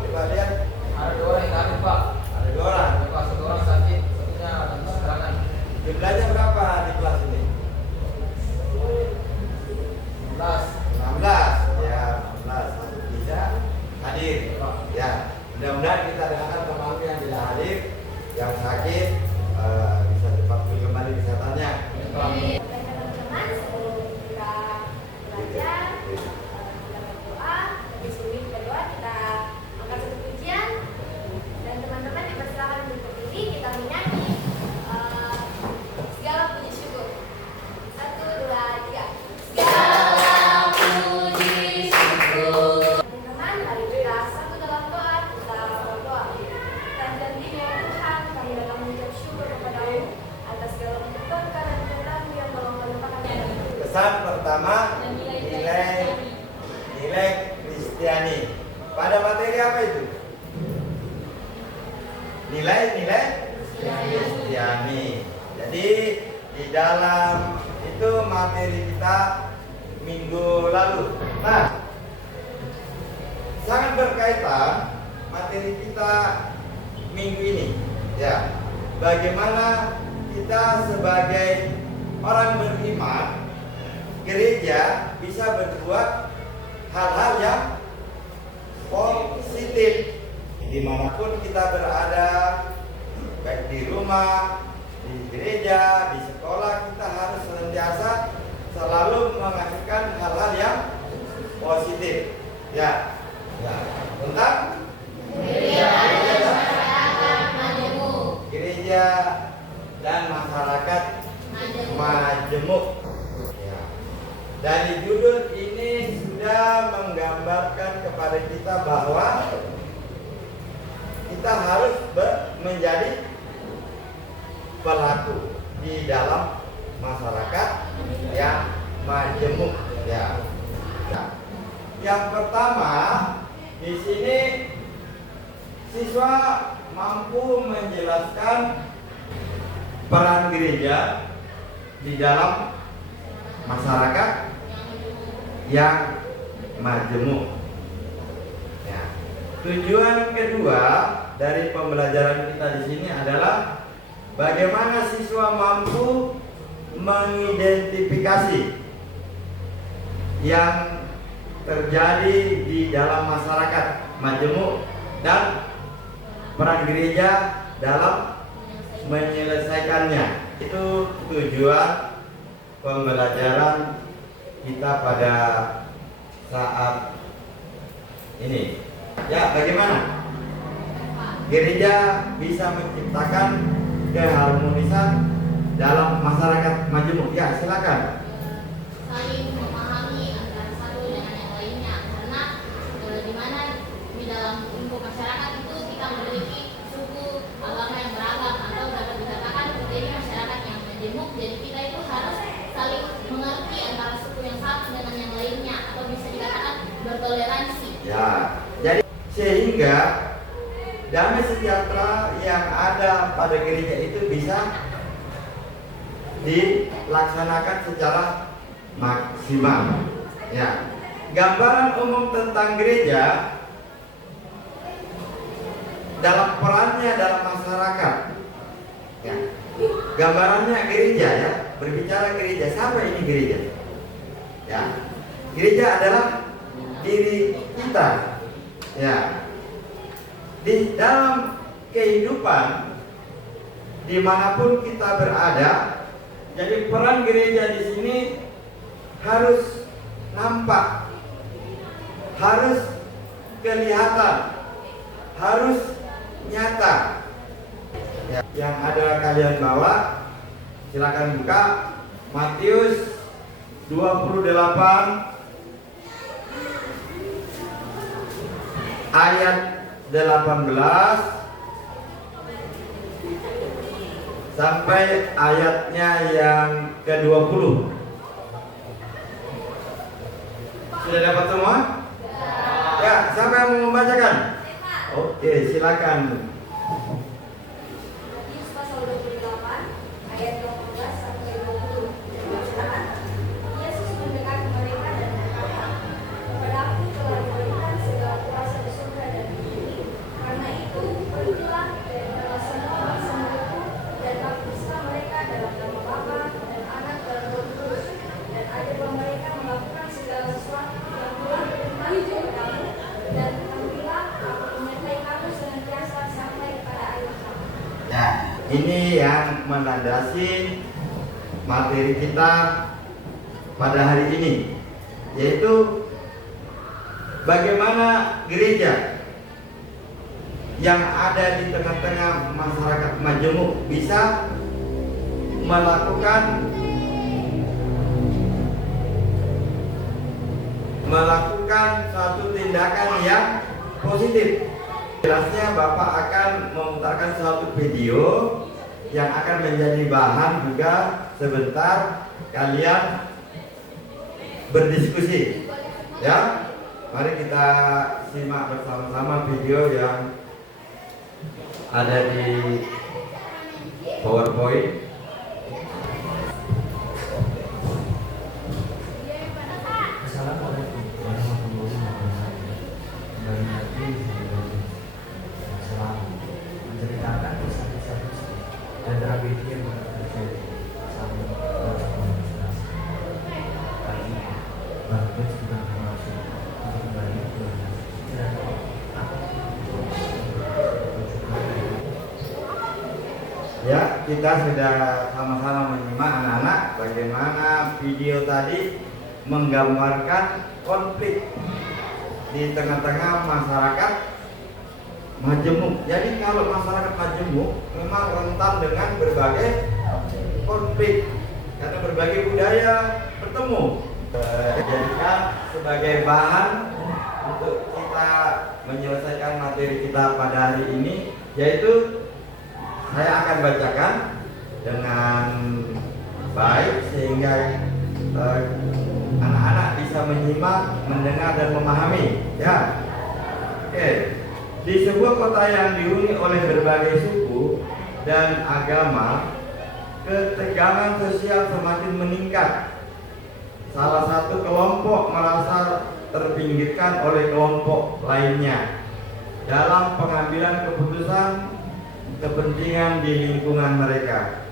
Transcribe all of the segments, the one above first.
Coba lihat. Ada 2 orang yang sakit, Pak. Ada 2 orang. Ada Pak, 1 orang sakit, satunya ada serangan. Jumlahnya berapa di kelas ini? 16. 16. Ya, 16. Satu tidak hadir. Ya, mudah-mudahan kita doakan teman-teman yang tidak hadir, yang sakit bisa cepat pulih kembali kesehatannya. Teman-teman, sebelum kita belajar, kita berdoa, habis ini berdoa kita angkat satu pujian, dan teman-teman dipersilakan untuk berdiri, kita menyanyi segala puji syukur. 1, 2, 3. Segala puji syukur. Teman-teman, mari kita satu dalam doa, kita berdoa. Dan janjinya Tuhan, kami datang mengucap syukur kepada-Mu atas segala berkat dan berkat yang tolong melimpahkan. Kesan pertama, nilai Kristiani. Pada materi apa itu? Nilai Kristiani. Jadi di dalam itu materi kita minggu lalu. Nah, sangat berkaitan materi kita minggu ini. Ya, bagaimana kita sebagai orang beriman, gereja bisa berbuat hal-hal yang positif dimanapun kita berada, baik di rumah, di gereja, di sekolah. Kita harus senantiasa selalu menghasilkan hal-hal yang positif. Ya, tentang gereja dan masyarakat majemuk. Ya. Dari judul ini sudah menggambarkan kepada kita bahwa kita harus menjadi pelaku di dalam masyarakat yang majemuk. Ya. Yang pertama, di sini siswa mampu menjelaskan peran gereja di dalam masyarakat yang majemuk. Ya. Tujuan kedua dari pembelajaran kita di sini adalah bagaimana siswa mampu mengidentifikasi yang terjadi di dalam masyarakat majemuk dan peran gereja dalam menyelesaikannya. Itu tujuan pembelajaran kita pada saat ini. Ya, bagaimana gereja bisa menciptakan keharmonisan dalam masyarakat majemuk? Ya, silakan. Saling memahami antara satu dengan yang lainnya, karena di mana di dalam lingkup masyarakat itu kita memiliki suku agama yang beragam, atau dapat dikatakan menjadi masyarakat yang majemuk. Jadi kita itu harus saling mengerti antara suku yang satu dengan yang lainnya, atau bisa dikatakan bertoleransi. Ya, jadi sehingga damai sejahtera yang ada pada gereja itu bisa dilaksanakan secara maksimal. Ya, gambaran umum tentang gereja dalam perannya dalam masyarakat. Ya, gambarannya gereja, ya, berbicara gereja. Siapa ini gereja? Ya, gereja adalah diri kita. Ya, di dalam kehidupan dimanapun kita berada, jadi peran gereja di sini harus nampak, harus kelihatan, harus nyata. Ya, yang ada kalian bawa, silakan buka Matius 28 ayat 18 sampai ayatnya yang ke-20. Sudah dapat semua? Ya, siapa yang mau membacakan? Oke, silakan. Matius pasal 28 ayat 18 sampai 20. Silakan. Yesus mendekati mereka dan berkata, "Kepada Aku telah diberikan segala kuasa di surga dan di bumi. Ini yang melandasi materi kita pada hari ini, yaitu bagaimana gereja yang ada di tengah-tengah masyarakat majemuk bisa melakukan suatu tindakan yang positif. Jelasnya Bapak akan memutarkan suatu video yang akan menjadi bahan juga sebentar kalian berdiskusi. Ya, mari kita simak bersama-sama video yang ada di PowerPoint. Assalamualaikum warahmatullahi wabarakatuh. Kembali lagi selalu menceritakan kisah-kisah dan tragedi yang pernah terjadi sampai kali ini Bangkit juga termasuk untuk kembali ke dan Ya, kita sudah sama-sama menyimak anak-anak bagaimana video tadi menggambarkan konflik di tengah-tengah masyarakat majemuk. Jadi kalau masyarakat majemuk memang rentan dengan berbagai konflik karena berbagai budaya bertemu. Jadikan sebagai bahan untuk kita menyelesaikan materi kita pada hari ini, yaitu saya akan bacakan dengan baik sehingga anak-anak bisa menyimak, mendengar dan memahami. Ya, oke. Di sebuah kota yang dihuni oleh berbagai suku dan agama, ketegangan sosial semakin meningkat. Salah satu kelompok merasa terpinggirkan oleh kelompok lainnya dalam pengambilan keputusan kepentingan di lingkungan mereka.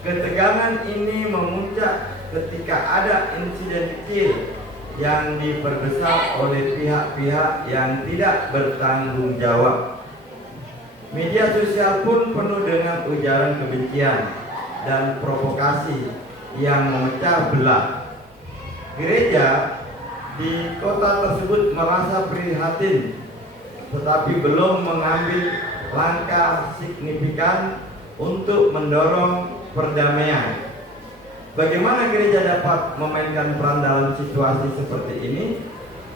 Ketegangan ini memuncak ketika ada insiden kecil yang diperbesar oleh pihak-pihak yang tidak bertanggung jawab. Media sosial pun penuh dengan ujaran kebencian dan provokasi yang memecah belah. Gereja di kota tersebut merasa prihatin, tetapi belum mengambil langkah signifikan untuk mendorong perdamaian. Bagaimana gereja dapat memainkan peran dalam situasi seperti ini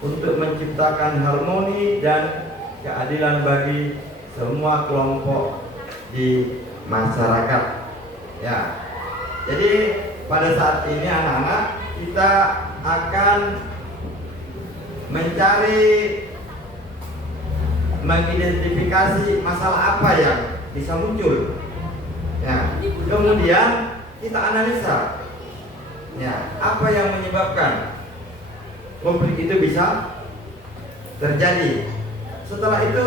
untuk menciptakan harmoni dan keadilan bagi semua kelompok di masyarakat? Ya, jadi pada saat ini anak-anak kita akan mencari mengidentifikasi masalah apa yang bisa muncul. Ya, kemudian kita analisa. Ya, apa yang menyebabkan konflik itu bisa terjadi. Setelah itu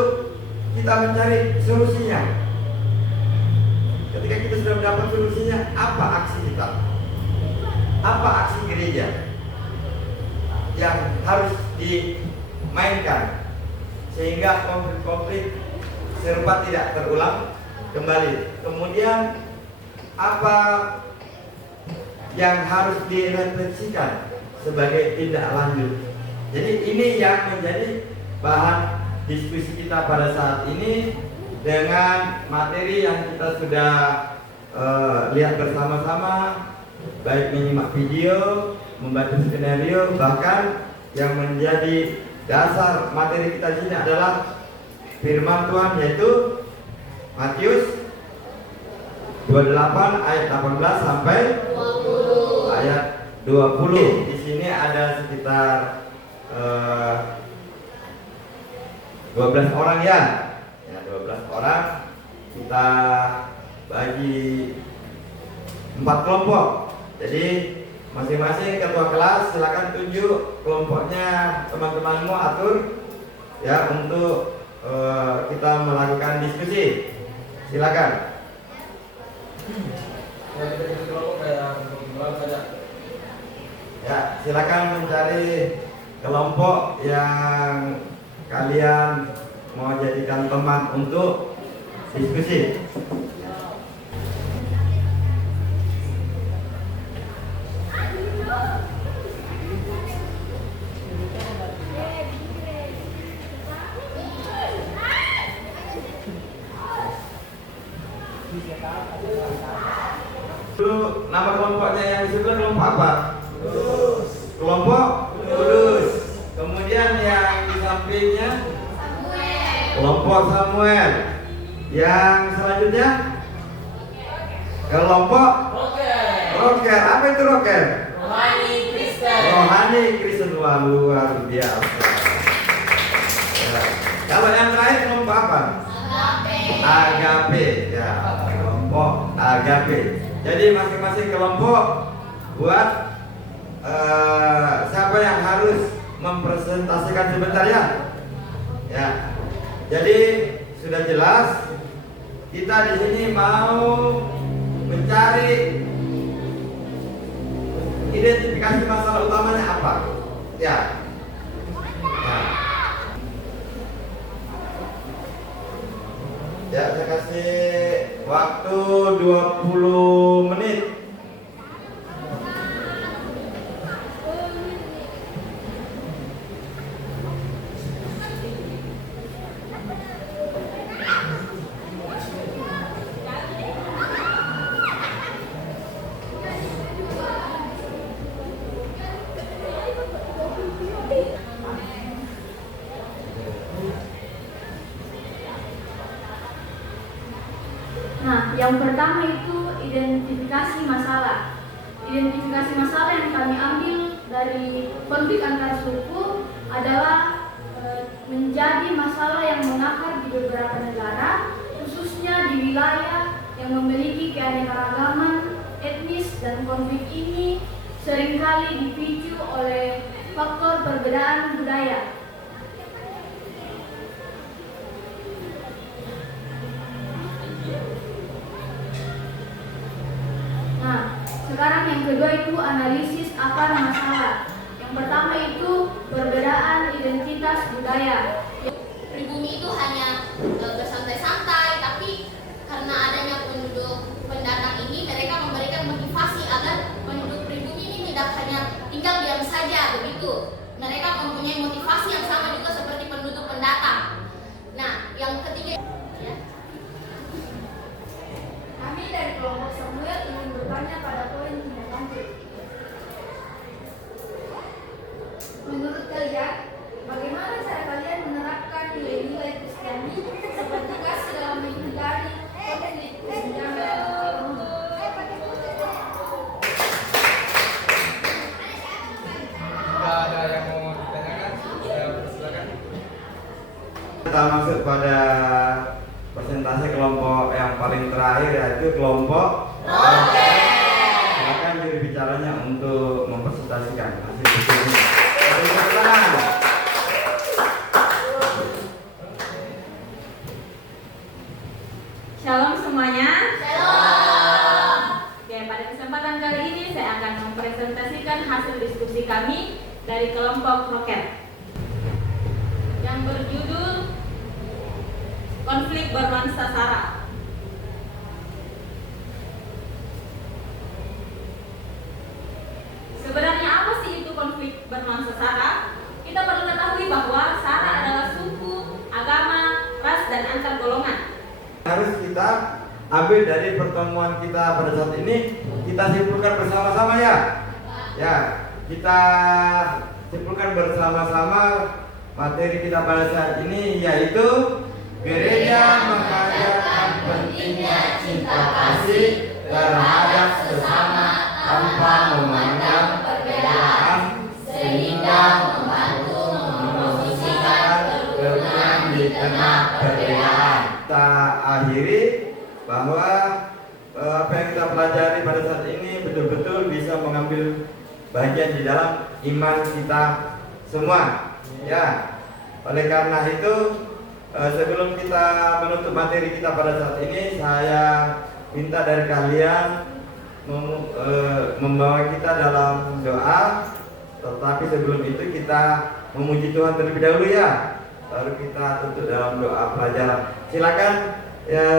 kita mencari solusinya. Ketika kita sudah mendapat solusinya, apa aksi kita? Apa aksi gereja yang harus dimainkan sehingga konflik-konflik serupa tidak terulang kembali. Kemudian apa yang harus direfleksikan sebagai tindak lanjut. Jadi ini yang menjadi bahan diskusi kita pada saat ini dengan materi yang kita sudah lihat bersama-sama, baik menyimak video, membaca skenario, bahkan yang menjadi dasar materi kita ini adalah firman Tuhan, yaitu Matius 28 ayat 18 sampai 20. ayat 20. Di sini ada sekitar 12 orang ya. Ya, 12 orang kita bagi 4 kelompok. Jadi masing-masing ketua kelas silakan tunjuk kelompoknya, teman-temanmu atur ya untuk kita melakukan diskusi. Silakan. Ya, silakan mencari kelompok yang kalian mau jadikan teman untuk diskusi. Dulu nama kelompoknya yang di sebelah kelompok apa? Kelompok Kudus. Kemudian yang di sampingnya kelompok Samuel. Yang selanjutnya kelompok Rocker. Apa itu Rocker? Rohani Kristen. Rohani Kristen. Wah, luar biasa. Ya. Kalau yang terakhir kelompok apa? Agape. Ya, kelompok Agape. Jadi masing-masing kelompok buat siapa yang harus mempresentasikan sebentar ya. Ya. Jadi sudah jelas kita di sini mau mencari identifikasi masalah utamanya apa? Ya. Ya, saya kasih waktu 20 menit. Nah, yang pertama itu identifikasi masalah. Identifikasi masalah yang kami ambil dari konflik antar suku adalah menjadi masalah yang mengakar di beberapa negara, khususnya di wilayah yang memiliki keanekaragaman etnis, dan konflik ini seringkali dipicu oleh faktor perbedaan budaya. Nah, sekarang yang kedua itu analisis akar masalah. Yang pertama itu perbedaan identitas budaya. Pribumi itu hanya bersantai-santai, tapi karena adanya penduduk pendatang ini, mereka memberikan motivasi agar penduduk pribumi ini tidak hanya tinggal diam saja begitu. Mereka mempunyai motivasi yang sama juga seperti penduduk pendatang. Nah, yang ketiga ya. Kami dari kelompok Samuel ingin bertanya pada poin tindak lanjut. Menurut kalian, bagaimana cara kalian menerapkan nilai-nilai Kristiani seperti kasih dalam menghindari konflik kesenjangan ekonomi? Jika ada yang mau ditanyakan, silakan. Kita masuk pada presentasi kelompok yang paling terakhir, yaitu kelompok Rocker. Silakan juri bicaranya untuk mempresentasikan hasil diskusi. Shalom semuanya. Shalom. Oke, pada kesempatan kali ini saya akan mempresentasikan hasil diskusi kami dari kelompok Rocker yang berjudul Konflik Bernuansa Sara. Sebenarnya apa sih itu konflik bernuansa Sara? Kita perlu ketahui bahwa Sara adalah suku, agama, ras, dan antar golongan. Harus kita ambil dari pertemuan kita pada saat ini, kita simpulkan bersama-sama ya. Ya, kita simpulkan bersama-sama materi kita pada saat ini, yaitu gereja mengajarkan pentingnya cinta kasih terhadap sesama tanpa memandang perbedaan, sehingga membantu memposisikan kerukunan di tengah perbedaan. Kita akhiri bahwa apa yang kita pelajari pada saat ini betul-betul bisa mengambil bagian di dalam iman kita semua. Ya, oleh karena itu sebelum kita menutup materi kita pada saat ini, saya minta dari kalian membawa kita dalam doa. Tetapi sebelum itu kita memuji Tuhan terlebih dahulu ya, baru kita tutup dalam doa pelajaran. Silakan ya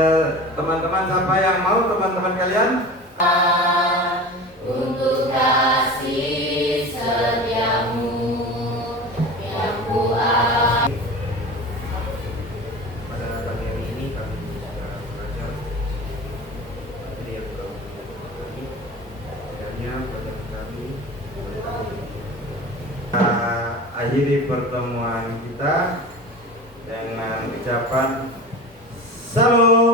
teman-teman, siapa yang mau, teman-teman kalian? Untuk kasih setiamu yang kuat. Pada materi ini kami bisa belajar Akhiri pertemuan kita dengan ucapan salam.